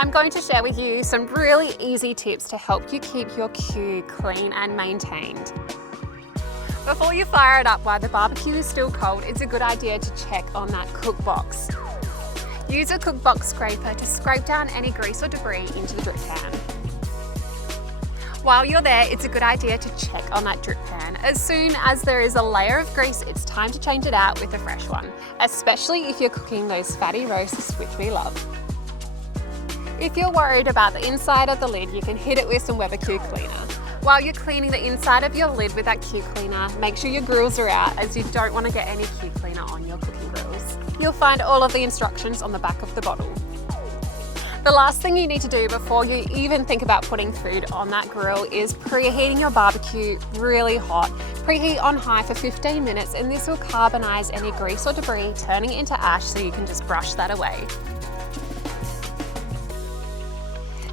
I'm going to share with you some really easy tips to help you keep your queue clean and maintained. Before you fire it up while the barbecue is still cold, it's a good idea to check on that cook box. Use a cook box scraper to scrape down any grease or debris into the drip pan. While you're there, it's a good idea to check on that drip pan. As soon as there is a layer of grease, it's time to change it out with a fresh one, especially if you're cooking those fatty roasts, which we love. If you're worried about the inside of the lid, you can hit it with some Weber Q cleaner. While you're cleaning the inside of your lid with that Q cleaner, make sure your grills are out, as you don't want to get any Q cleaner on your cooking grills. You'll find all of the instructions on the back of the bottle. The last thing you need to do before you even think about putting food on that grill is preheating your barbecue really hot. Preheat on high for 15 minutes and this will carbonize any grease or debris, turning it into ash so you can just brush that away.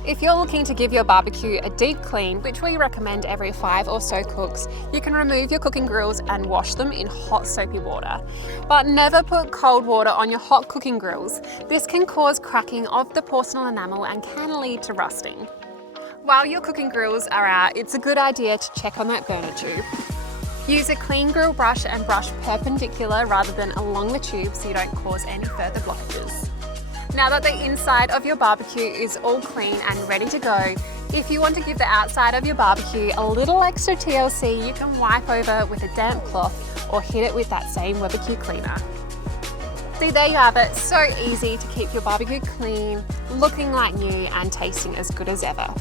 If you're looking to give your barbecue a deep clean, which we recommend every 5 or so cooks, you can remove your cooking grills and wash them in hot soapy water. But never put cold water on your hot cooking grills. This can cause cracking of the porcelain enamel and can lead to rusting. While your cooking grills are out, it's a good idea to check on that burner tube. Use a clean grill brush and brush perpendicular rather than along the tube so you don't cause any further blockages. Now that the inside of your barbecue is all clean and ready to go, if you want to give the outside of your barbecue a little extra TLC, you can wipe over with a damp cloth or hit it with that same Weber Q cleaner. See, there you have it. So easy to keep your barbecue clean, looking like new and tasting as good as ever.